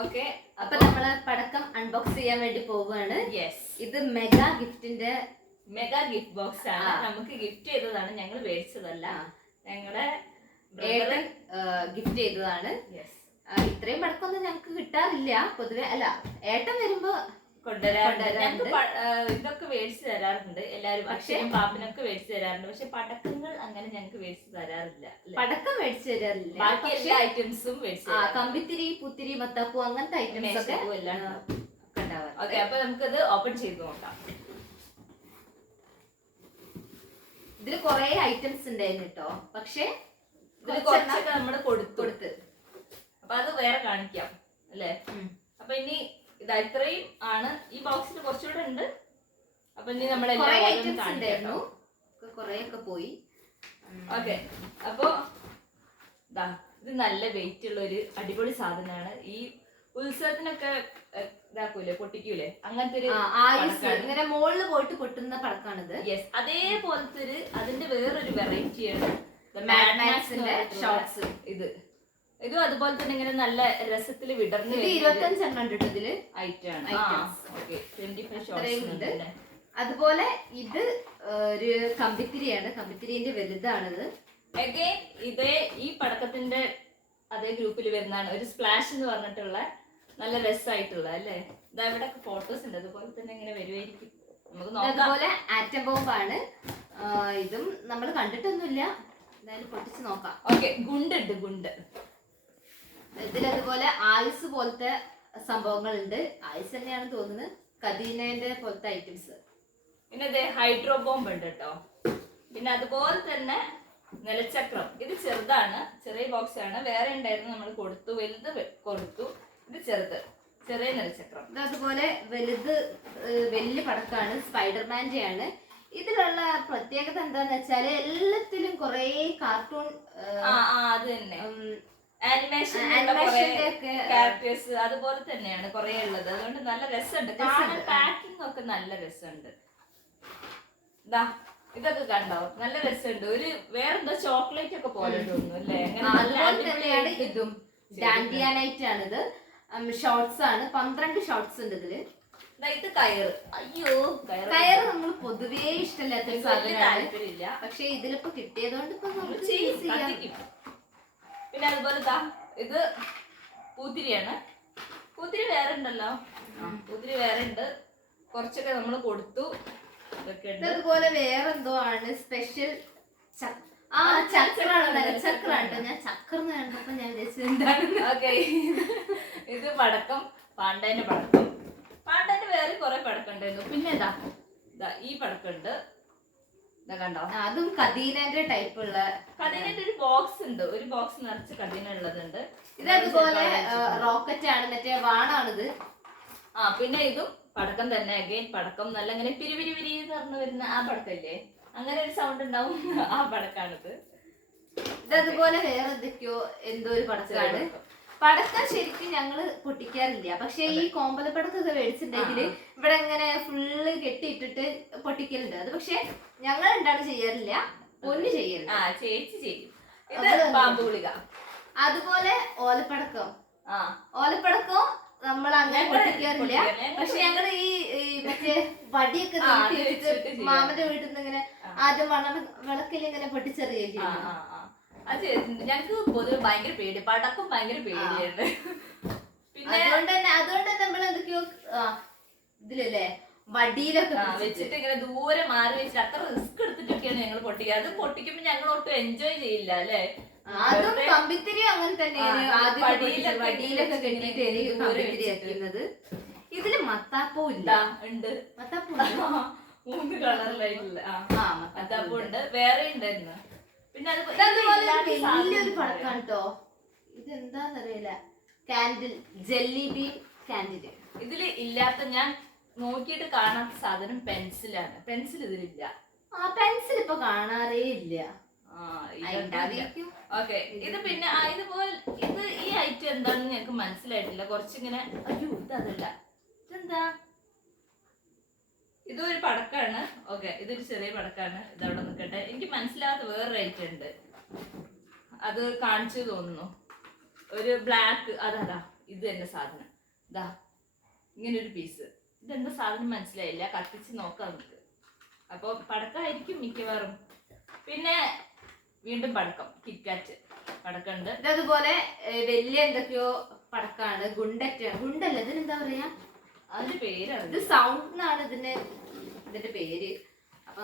Okay, അപ്പൊ നമ്മള് പടക്കം അൺബോക്സ് ചെയ്യാൻ വേണ്ടി പോവുകയാണ്. യെസ്, ഇത് മെഗാ ഗിഫ്റ്റിന്റെ മെഗാ ഗിഫ്റ്റ് ബോക്സ് ആണ്. നമുക്ക് ഗിഫ്റ്റ് ചെയ്തതാണ്, ഞങ്ങൾ മേടിച്ചതല്ല. ഞങ്ങളുടെ ഏട്ടൻ ഗിഫ്റ്റ് ചെയ്തതാണ്. യെസ്, ഇത്രയും പടക്കമൊന്നും ഞങ്ങക്ക് കിട്ടാറില്ല പൊതുവെ. അല്ല, ഏട്ടൻ വരുമ്പോ കൊണ്ടുവരാറുണ്ട്. ഞങ്ങൾക്ക് ഇതൊക്കെ മേടിച്ചു തരാറുണ്ട് എല്ലാരും. അക്ഷയും പാപ്പിനൊക്കെ മേടിച്ചു തരാറുണ്ട്. പക്ഷെ പടക്കങ്ങൾ അങ്ങനെ ഞങ്ങൾക്ക് മേടിച്ചു തരാറില്ല. പടക്കം മേടിച്ചു തരാറില്ല. ബാക്കി എല്ലാ ഐറ്റംസും കമ്പിത്തിരി, പുത്തിരി, മത്താപ്പൂ അങ്ങനത്തെ ഐറ്റംസ് ഒക്കെ ഉണ്ടാവാറ്. ഓക്കെ, അപ്പൊ നമുക്കത് ഓപ്പൺ ചെയ്ത് നോക്കാം. ഇതില് കൊറേ ഐറ്റംസ് ഉണ്ടായിരുന്നു കേട്ടോ. പക്ഷെ ഇതില് കുറച്ചൊക്കെ നമ്മള് കൊടുത്ത് അപ്പൊ അത് വേറെ കാണിക്കാം അല്ലേ. അപ്പൊ ഇനി ഇതാ ഇത്രയും ആണ്. ഈ ബോക്സിൽ കുറച്ചുകൂടെ ഉണ്ട്. അപ്പൊ ഇനി നമ്മളെല്ലാം കൊറേയൊക്കെ പോയി. ഓക്കെ, അപ്പൊ ഇത് നല്ല വെയിറ്റ് ഉള്ള ഒരു അടിപൊളി സാധനമാണ്. ഈ ഉത്സവത്തിനൊക്കെ ഇതാക്കൂലേ, പൊട്ടിക്കൂലേ, അങ്ങനത്തെ ഒരു ഇങ്ങനെ മുകളിൽ പോയിട്ട് പൊട്ടുന്ന പടക്കാണിത്. യെസ്, അതേപോലത്തെ ഒരു അതിന്റെ വേറൊരു വെറൈറ്റിയാണ് ഷോർട്സ്. ഇതും അതുപോലെ തന്നെ ഇങ്ങനെ നല്ല രസത്തിൽ വിടർന്ന് 25 എണ്ണം ഉണ്ട് ഇതില് ഐറ്റാണ്. അതുപോലെ ഇത് ഒരു കമ്പിത്തിരിയാണ്. കമ്പിത്തിരിന്റെ വലുതാണിത്. അഗൈൻ ഇതേ ഈ പടക്കത്തിന്റെ അതേ ഗ്രൂപ്പിൽ വരുന്നതാണ്. ഒരു സ്പ്ലാഷ് എന്ന് പറഞ്ഞിട്ടുള്ള നല്ല രസമായിട്ടുള്ള അല്ലേ. ഇതാ ഇവിടെ ഫോട്ടോസ് ഉണ്ട്. അതുപോലെ തന്നെ ഇങ്ങനെ വരുമായിരിക്കും, നമുക്ക് നോക്കാം. അതുപോലെ ആറ്റം ബോംബാണ്. ഇതും നമ്മൾ കണ്ടിട്ടൊന്നുമില്ല, എന്തായാലും പൊട്ടിച്ച് നോക്കാം. ഓക്കെ, ഗുണ്ടുണ്ട്, ഗുണ്ട്. ഇതിലതുപോലെ ആയുസ് പോലത്തെ സംഭവങ്ങളുണ്ട്. ആയുസ് തന്നെയാണ് തോന്നുന്നത്. കദീനന്റെ പോലത്തെ ഐറ്റംസ്. പിന്നെ ഇതേ ഹൈഡ്രോ ബോംബ് ഉണ്ട് കേട്ടോ. പിന്നെ അതുപോലെ തന്നെ നിലച്ചക്രം. ഇത് ചെറുതാണ്, ചെറിയ ബോക്സ് ആണ്. വേറെ ഉണ്ടായിരുന്നു, നമ്മൾ കൊടുത്തു. വലുത് കൊടുത്തു. ഇത് ചെറിയ നിലച്ചക്രം. ഇത് അതുപോലെ വലുത് വലിയ പടക്കാണ്. സ്പൈഡർമാൻ്റെ ആണ്. ഇതിലുള്ള പ്രത്യേകത എന്താന്ന് വെച്ചാല് എല്ലാത്തിലും കൊറേ കാർട്ടൂൺ അത് തന്നെ ആനിമേഷൻ ക്യാരക്ടേഴ്സ് അതുപോലെ തന്നെയാണ് കുറെ ഉള്ളത്. അതുകൊണ്ട് നല്ല രസമുണ്ട്. പാക്കിംഗ് ഒക്കെ നല്ല രസമുണ്ട്. ഇതൊക്കെ കണ്ടോ, നല്ല രസമുണ്ട്. ഒരു വേറെന്തോ ചോക്ലേറ്റ് ഒക്കെ പോലെ തോന്നുന്നു അല്ലേ. തന്നെയാണ് ഇതും. ഡാൻഡിയാനൈറ്റ് ആണിത്. ഷോർട്സ് ആണ്. 12 ഷോർട്സ് ഉണ്ട് ഇതില്. ഇത് കയറ്. അയ്യോ, കയറ് നമ്മൾ പൊതുവേ ഇഷ്ടമില്ലാത്ത സാധനമാണ്. പക്ഷെ ഇതിലിപ്പോ കിട്ടിയതുകൊണ്ട് ഇപ്പൊ പിന്നെ അതുപോലെ ഇത് പൂത്തിരിയാണ്. പൂത്തിരി വേറെ ഉണ്ടല്ലോ. പൂത്തിരി വേറെ ഉണ്ട്. കുറച്ചൊക്കെ നമ്മൾ കൊടുത്തു. അതുപോലെ വേറെ എന്തോ ആണ് സ്പെഷ്യൽ. ചക്രാണ്. ഞാൻ ചക്രം കണ്ടപ്പോ ഞാൻ ഓക്കെ, ഇത് പടക്കം, പാണ്ടേന്റെ പടക്കം. പാണ്ടേന്റെ വേറെ കുറെ പടക്കം ഉണ്ടായിരുന്നു. പിന്നെ ഈ പടക്കം ഉണ്ട്. കണ്ടോ, അതും കദീനന്റെ ടൈപ്പ് ഉള്ള. കദീനന്റെ ഒരു ബോക്സ് ഉണ്ട്. ഒരു ബോക്സ് നിറച്ച് കദീന ഉള്ളതുണ്ട്. ഇത് അതുപോലെ റോക്കറ്റ് ആണ്. മറ്റേ വാണാണിത്. പിന്നെ ഇതും പടക്കം തന്നെ. അഗൈൻ പടക്കം നല്ല ഇങ്ങനെ പിരിപിരി പറഞ്ഞു വരുന്ന ആ പടക്കല്ലേ, അങ്ങനെ ഒരു സൗണ്ട് ഉണ്ടാവും. ആ പടക്കാണിത്. ഇതതുപോലെ വേറെ എന്തൊക്കെയോ എന്തോ ഒരു പടക്കാണ്. പടക്കം ശരിക്കും ഞങ്ങള് പൊട്ടിക്കാറില്ല. പക്ഷെ ഈ കോമ്പലപ്പടക്കൊക്കെ മേടിച്ചിട്ടുണ്ടെങ്കിൽ ഇവിടെ ഇങ്ങനെ ഫുള്ള് കെട്ടിയിട്ടിട്ട് പൊട്ടിക്കലുണ്ട്. അത് പക്ഷെ ഞങ്ങൾ എന്താണ് ചെയ്യാറില്ല, പൊന്നു ചെയ്യരുത്. ചേച്ചി ചെയ്യും. പാമ്പ് ഗുളിക. അതുപോലെ ഓലപ്പടക്കം. ഓലപ്പടക്കം നമ്മൾ അങ്ങനെ പൊട്ടിക്കാറില്ല. പക്ഷെ ഞങ്ങള് ഈ മറ്റേ വടിയൊക്കെ മാമന്റെ വീട്ടിൽ നിന്ന് ഇങ്ങനെ ആദ്യം വിളക്കിൽ ഇങ്ങനെ പൊട്ടിച്ചെറിയ. അത് ഞങ്ങക്ക് പൊതുവെ ഭയങ്കര പേടി, പടക്കം ഭയങ്കര പേടിയാണ്. പിന്നെ അതുകൊണ്ട് തന്നെ നമ്മൾ എന്തൊക്കെയോ ഇതിലല്ലേ വടിയിലൊക്കെ വെച്ചിട്ട് ഇങ്ങനെ ദൂരെ മാറി വെച്ചിട്ട് അത്ര റിസ്ക് എടുത്തിട്ടൊക്കെയാണ് ഞങ്ങൾ പൊട്ടിക്കുക. അത് പൊട്ടിക്കുമ്പോ ഞങ്ങൾ ഒട്ടും എൻജോയ് ചെയ്യില്ല അല്ലേ. അതും കമ്പിത്തിരി അങ്ങനെ തന്നെയാണ്. വടിയിലൊക്കെ കെട്ടിയിട്ട് കമ്പിത്തിരി ആക്കുന്നത്. ഇതില് മത്താപ്പൂ ഇല്ല. ഉണ്ട്, മത്താപ്പൂ 3 കളറിലായിട്ടുള്ള മത്താപ്പൂ ഉണ്ട്. വേറെ ഉണ്ടായിരുന്നു. പിന്നെ വലിയൊരു പടക്കാണ് കേട്ടോ. ഇതെന്താന്നറിയില്ല. Candle, jelly bean candle. ഇതില് ഇല്ലാത്ത, ഞാൻ നോക്കിയിട്ട് കാണാത്ത സാധനം പെൻസിലാണ്. പെൻസിൽ ഇതിലില്ല. പെൻസിൽ ഇപ്പൊ കാണാറേ ഇല്ല. ഓക്കെ, ഇത് പിന്നെ ഇതുപോലെ ഈ ഐറ്റം എന്താണെന്ന് ഞങ്ങൾക്ക് മനസ്സിലായിട്ടില്ല. കുറച്ചിങ്ങനെ അയ്യോ ഇതല്ല, ഇതെന്താ, ഇതൊരു പടക്കാണ്. ഓക്കെ, ഇതൊരു ചെറിയ പടക്കാണ്. ഇതവിടെ നിൽക്കട്ടെ. എനിക്ക് മനസ്സിലാകാത്ത വേറൊരു ഐറ്റം ഉണ്ട്, അത് കാണിച്ചു തോന്നുന്നു. ഒരു ബ്ലാക്ക്. അതാ ഇത് തന്നെ സാധനം ഇതാ ഇങ്ങനൊരു പീസ്. ഇതെന്താ സാധനം മനസ്സിലായില്ല, കത്തിച്ച് നോക്കാം നമുക്ക്. അപ്പോൾ പടക്കമായിരിക്കും മിക്കവാറും. പിന്നെ വീണ്ടും പടക്കം, കിറ്റ്കാറ്റ് പടക്കമുണ്ട്. ഇതതുപോലെ വലിയ എന്തൊക്കെയോ പടക്കാണ്, ഗുണ്ടല്ല ഇതിനെന്താ പറയാ, അതിന്റെ പേരാണ്. ഇത് സൗണ്ടിനാണ് ഇതിന്റെ പേര്.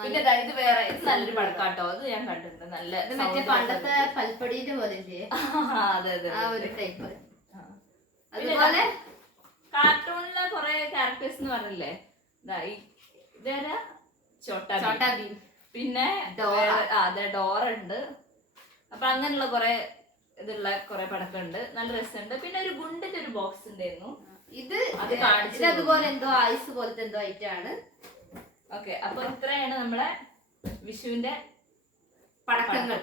പിന്നെ ഇത് വേറെ, ഇത് നല്ലൊരു പടക്കാട്ടോ, അത് ഞാൻ കണ്ടിട്ടുണ്ട്. നല്ല മറ്റേ പണ്ടത്തെ പൽപ്പടീന്റെ പോലെ ഇല്ലേ, അതെ അതെ ആ ഒരു ടൈപ്പ്. അതുപോലെ കാർട്ടൂണിലെ കുറെ ക്യാരക്ടേഴ്സ് എന്ന് പറഞ്ഞില്ലേ, ഇതേരാ ചോട്ടാ ഭീം, പിന്നെ അതെ ഡോറ ഉണ്ട്. അപ്പൊ അങ്ങനെയുള്ള കുറെ ഇതുള്ള കുറെ പടക്കമുണ്ട്, നല്ല രസമുണ്ട്. പിന്നെ ഒരു ഗുണ്ടിന്റെ ഒരു ബോക്സ് ഉണ്ടായിരുന്നു, ഇത് അതുപോലെ എന്തോ ഐസ് പോലത്തെ എന്തോ ഐറ്റാണ്. ഓക്കെ, അപ്പൊ ഇത്രയാണ് നമ്മളെ വിഷുവിന്റെ പടക്കങ്ങൾ.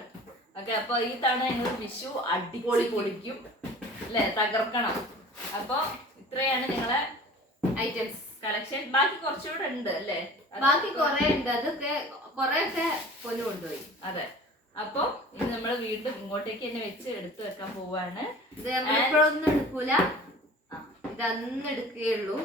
ഓക്കെ, അപ്പൊ ഈ തവണ ഞങ്ങൾ വിഷു അടിപൊളി പൊളിക്കും അല്ലെ, തകർക്കണം. അപ്പൊ ഇത്രയാണ് ഞങ്ങളെ ഐറ്റംസ് കളക്ഷൻ. ബാക്കി കുറച്ചുകൂടെ ഉണ്ട് അല്ലേ, ബാക്കി കുറെ ഉണ്ട്, അതൊക്കെ കൊറേയൊക്കെ പൊന്നു കൊണ്ടുപോയി. അതെ, അപ്പൊ ഇനി നമ്മൾ വീണ്ടും ഇങ്ങോട്ടേക്ക് തന്നെ വെച്ച് എടുത്തു വെക്കാൻ പോവാണ്. ഇത് നമ്മളിപ്പോഴൊന്നും എടുക്കൂല, ഇതന്ന് എടുക്കുകയുള്ളൂ.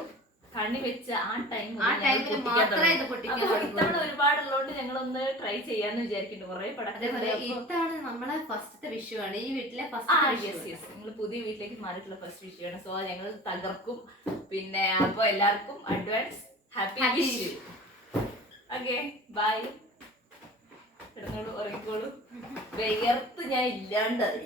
കണ്ണി വെച്ച് ആ ടൈമിൽ മാത്രമേ ഇത് പൊട്ടിക്കാൻ. ഇത്തവണ ഒരുപാടുള്ളതുകൊണ്ട് ഞങ്ങളൊന്ന് ട്രൈ ചെയ്യാന്ന് വിചാരിക്കുന്നു. കുറെ അതേപോലെ ഇതാണ് നമ്മളെ ഫസ്റ്റത്തെ വിഷു ആണ്, ഈ വീട്ടിലെ ഫസ്റ്റ്. നിങ്ങൾ പുതിയ വീട്ടിലേക്ക് മാറിയിട്ടുള്ള ഫസ്റ്റ് വിഷു ആണ്. സോ ഞങ്ങൾ തകർക്കും. പിന്നെ അപ്പൊ എല്ലാവർക്കും advance happy Vishu. Okay, bye. കിടന്നോളൂ, ഉറങ്ങിക്കോളൂ. വേർത്ത് ഞാൻ ഇല്ലാണ്ടായി.